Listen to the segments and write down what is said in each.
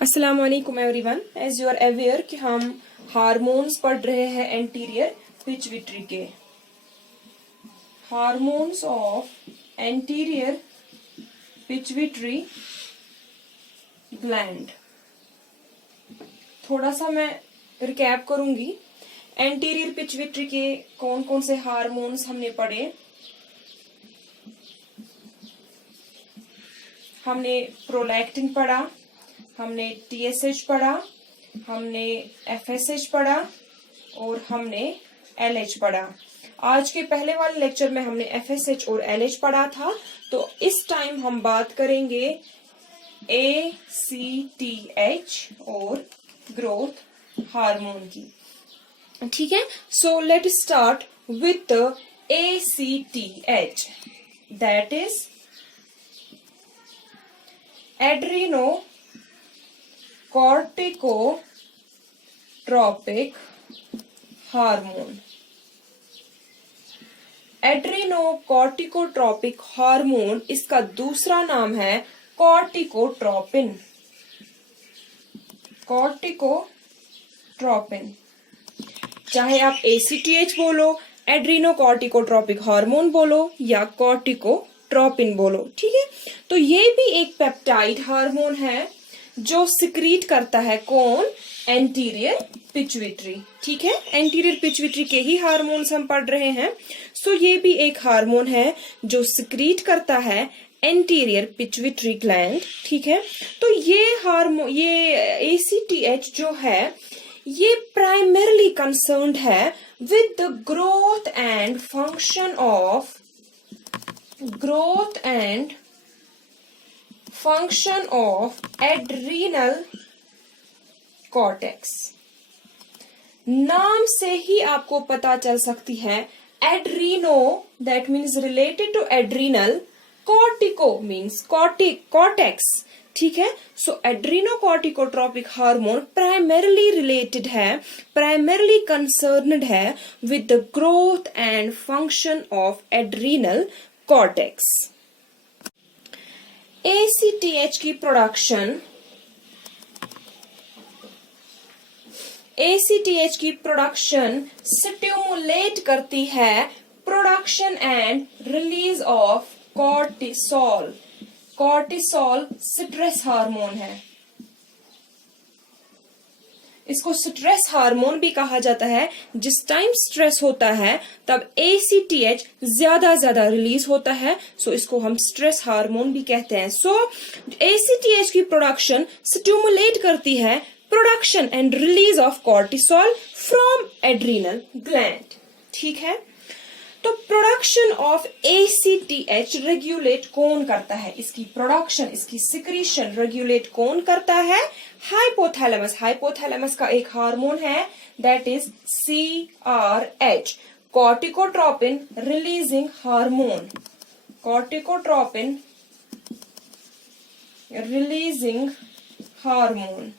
अस्सलाम वालेकुम everyone. As you are aware कि हम हार्मोन्स पढ़ रहे हैं एंटीरियर पिट्यूटरी के। Hormones of anterior pituitary gland. थोड़ा सा मैं रिकैप करूंगी। एंटीरियर पिट्यूटरी के कौन कौन से हार्मोन्स हमने पढ़े। हमने प्रोलैक्टिन पढ़ा, हमने TSH पढ़ा, हमने FSH पढ़ा और हमने LH पढ़ा। आज के पहले वाले लेक्चर में हमने FSH और LH पढ़ा था, तो इस टाइम हम बात करेंगे ACTH और ग्रोथ हार्मोन की। ठीक है, so let start with ACTH, that is adreno corticotropic hormone. Adrenocorticotropic hormone, इसका दूसरा नाम है कॉर्टिकोट्रोपिन। कॉर्टिकोट्रोपिन, चाहे आप ACTH बोलो, एड्रीनोकॉर्टिकोट्रोपिक हार्मोन बोलो या कॉर्टिकोट्रोपिन बोलो। ठीक है, तो ये भी एक पेप्टाइड हार्मोन है जो सिक्रीट करता है कौन? Anterior pituitary. ठीक है, एंटीरियर पिट्यूटरी के ही हार्मोन्स हम पढ़ रहे हैं। सो ये भी एक हार्मोन है जो सिक्रीट करता है एंटीरियर पिट्यूटरी ग्लैंड। ठीक है, तो ये हार्मोन, ये ACTH जो है, ये प्राइमरली कंसर्न्ड है with the growth and function of adrenal cortex. नाम से ही आपको पता चल सकती है, adreno that means related to adrenal, cortico means cortex. ठीक है, so adrenocorticotropic hormone primarily related है, प्राइमरली कंसर्न्ड है with the growth and function of adrenal cortex. ACTH की प्रोडक्शन स्टिमुलेट करती है production and release of cortisol. Cortisol stress hormone है, इसको stress hormone भी कहा जाता है। जिस टाइम स्ट्रेस होता है तब ACTH ज्यादा रिलीज होता है, सो इसको हम स्ट्रेस हार्मोन भी कहते हैं। सो ACTH की प्रोडक्शन स्टिमुलेट करती है production and release of cortisol from adrenal gland. ठीक है, तो प्रोडक्शन ऑफ ACTH रेगुलेट कौन करता है? इसकी प्रोडक्शन, इसकी सिक्रीशन रेगुलेट कौन करता है? हाइपोथैलेमस। हाइपोथैलेमस का एक हार्मोन है, that is CRH, corticotropin releasing hormone. Corticotropin releasing hormone,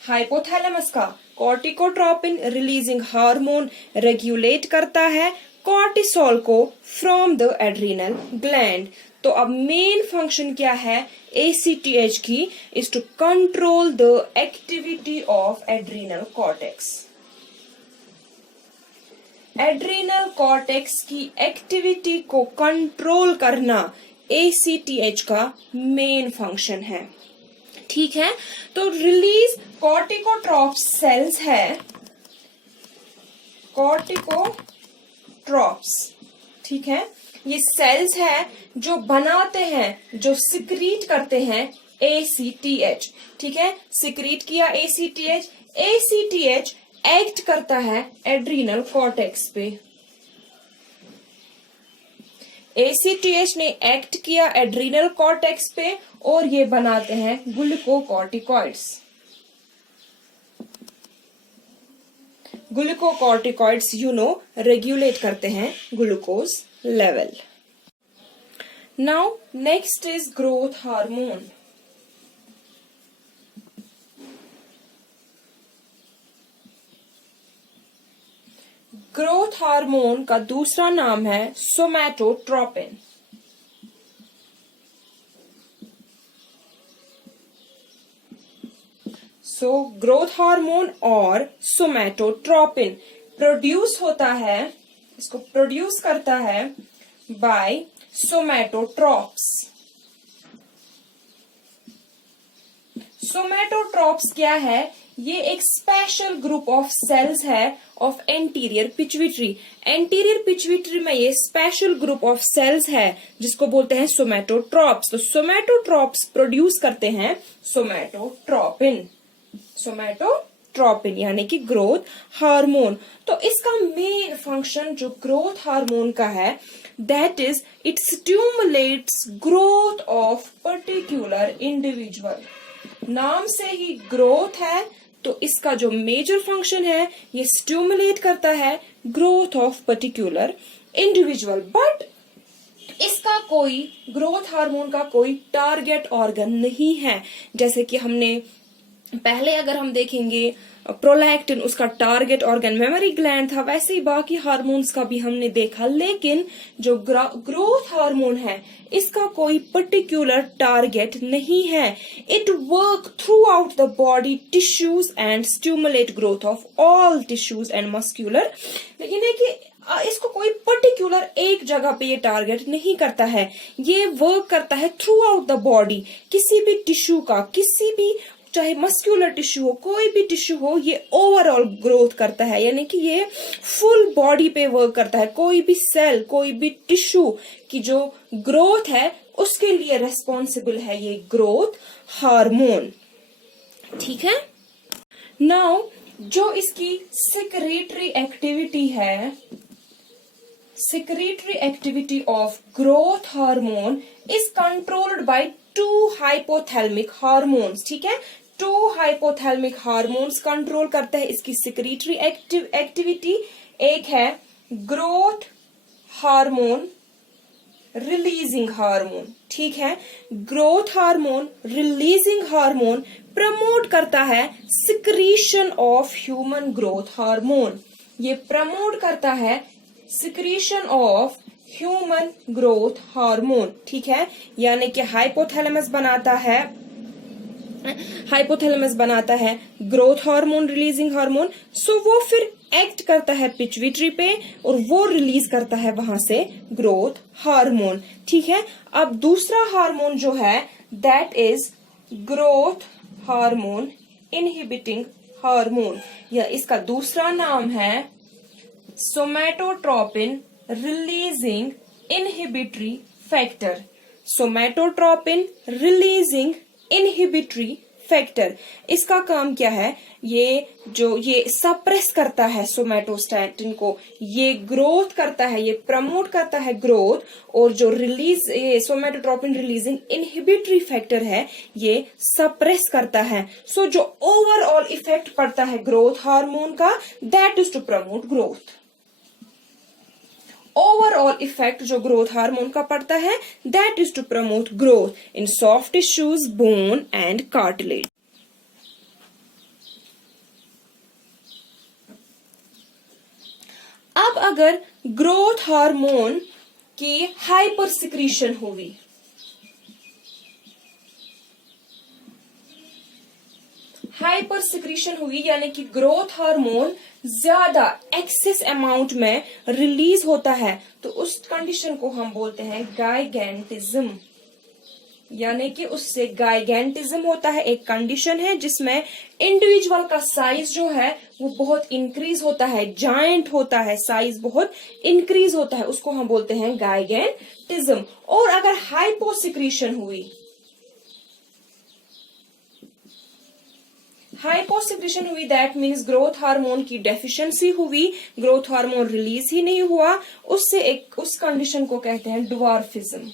hypothalamus का कॉर्टिकोट्रोपिन रिलीजिंग हार्मोन रेगुलेट करता है कॉर्टिसोल को फ्रॉम द एड्रीनल ग्लैंड। तो अब मेन फंक्शन क्या है ACTH की? Is to control the activity of adrenal cortex. Adrenal cortex की एक्टिविटी को कंट्रोल करना ACTH का मेन फंक्शन है। ठीक है, तो रिलीज कॉर्टिकोट्रॉप्स सेल्स है, कॉर्टिकोट्रॉप्स। ठीक है, ये सेल्स है जो बनाते हैं, जो सिक्रीट करते हैं ACTH। ठीक है, सिक्रीट किया ACTH, ACTH एक्ट करता है एड्रीनल कॉर्टेक्स पे। ACTH ने एक्ट किया एड्रीनल कॉर्टेक्स पे और ये बनाते हैं ग्लूकोकॉर्टिकॉइड्स। ग्लूकोकॉर्टिकॉइड्स रेगुलेट करते हैं glucose level. Now next is growth hormone. Growth hormone का दूसरा नाम है सोमैटोट्रोपिन। सो ग्रोथ हार्मोन और सोमैटोट्रोपिन प्रोड्यूस होता है, इसको प्रोड्यूस करता है बाय सोमैटोट्रॉप्स। सोमैटोट्रॉप्स क्या है? ये एक स्पेशल ग्रुप ऑफ सेल्स है of anterior pituitary. Anterior pituitary में ये स्पेशल ग्रुप ऑफ सेल्स है जिसको बोलते हैं सोमैटोट्रॉप्स। तो सोमैटोट्रॉप्स प्रोड्यूस करते हैं सोमैटोट्रोपिन, सोमैटोट्रोपिन यानी कि ग्रोथ हार्मोन। तो इसका मेन फंक्शन जो ग्रोथ हार्मोन का है, that is it stimulates growth of particular individual. नाम से ही ग्रोथ है तो इसका जो मेजर फंक्शन है ये स्टिमुलेट करता है growth of particular individual. But इसका कोई ग्रोथ हार्मोन का कोई टारगेट ऑर्गन नहीं है। जैसे कि हमने पहले अगर हम देखेंगे प्रोलैक्टिन उसका टारगेट ऑर्गन मेमोरी ग्लैंड था, वैसे ही बाकी हार्मोन्स का भी हमने देखा। लेकिन जो ग्रोथ हार्मोन है इसका कोई पर्टिकुलर टारगेट नहीं है। It work through out the body tissues and stimulate growth of all tissues and muscular. लेकिन है कि इसको कोई पर्टिकुलर एक जगह पे ये टारगेट नहीं करता है, ये वर्क करता है थ्रू आउट द बॉडी। किसी भी टिश्यू का, किसी भी चाहे मस्क्यूलर टिश्यू हो, कोई भी टिश्यू हो, ये ओवरऑल ग्रोथ करता है, यानी कि ये फुल बॉडी पे वर्क करता है। कोई भी सेल, कोई भी टिश्यू की जो ग्रोथ है उसके लिए रेस्पॉन्सिबल है ये ग्रोथ हार्मोन। ठीक है। नाउ जो इसकी सेक्रेटरी एक्टिविटी है, secretory activity of growth hormone is controlled by two hypothalamic hormones। ठीक है, टू हाइपोथैलेमिक हार्मोन्स कंट्रोल करते हैं इसकी secretory एक्टिविटी। एक है ग्रोथ हार्मोन रिलीजिंग हार्मोन। ठीक है, growth hormone releasing hormone promote करता है secretion of human growth hormone. ये प्रमोट करता है secretion of human growth hormone. ठीक है, यानी कि हाइपोथैलेमस बनाता है ग्रोथ हार्मोन रिलीजिंग हार्मोन। सो वो फिर एक्ट करता है पिट्यूटरी पे और वो रिलीज करता है वहां से ग्रोथ हार्मोन। ठीक है, अब दूसरा हार्मोन जो है that is growth hormone inhibiting hormone, या इसका दूसरा नाम है somatotropin releasing inhibitory factor. Somatotropin releasing inhibitory factor, इसका काम क्या है? ये सप्रेस करता है सोमैटोस्टैटिन को, ये ग्रोथ करता है, ये प्रमोट करता है ग्रोथ, और जो सोमैटोट्रोपिन रिलीजिंग इनहिबिटरी फैक्टर है ये सप्रेस करता है। सो जो ओवरऑल इफेक्ट पड़ता है ग्रोथ हार्मोन का, that is to promote growth. Overall effect जो ग्रोथ हार्मोन का पड़ता है that is to promote growth in soft tissues, bone and cartilage. अब अगर ग्रोथ हार्मोन की हाइपर सिक्रीशन हुई, हाइपर सिक्रीशन हुई यानी कि ग्रोथ हार्मोन ज्यादा एक्सेस अमाउंट में रिलीज होता है, तो उस कंडीशन को हम बोलते हैं गाइगेंटिज्म। यानी कि उससे गाइगेंटिज्म होता है, एक कंडीशन है जिसमें इंडिविजुअल का साइज जो है वो बहुत इंक्रीज होता है, जायंट होता है, साइज बहुत इंक्रीज होता है, उसको हम बोलते हैं गाइगेंटिज्म। और अगर हाइपोसिक्रीशन हुई, हाइपोसिक्रीशन हुई दैट मीन्स ग्रोथ हार्मोन की डेफिशिएंसी हुई, ग्रोथ हार्मोन रिलीज ही नहीं हुआ, उस कंडीशन को कहते हैं ड्वार्फिज्म।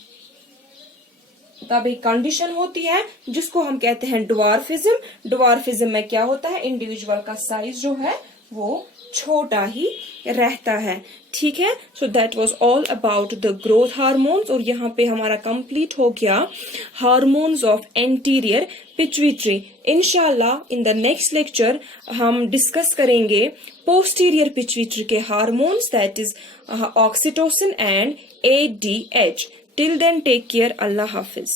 तब एक कंडीशन होती है जिसको हम कहते हैं ड्वार्फिज्म। ड्वार्फिज्म में क्या होता है? इंडिविजुअल का साइज जो है वो छोटा ही रहता है। ठीक है, so that was all about the growth hormones. और यहाँ पे हमारा कंप्लीट हो गया हार्मोन्स ऑफ एंटीरियर पिट्यूटरी। इंशाल्लाह इन द नेक्स्ट लेक्चर हम डिस्कस करेंगे पोस्टीरियर पिट्यूटरी के hormones, that is oxytocin and ADH। Till then take care, अल्लाह हाफिज।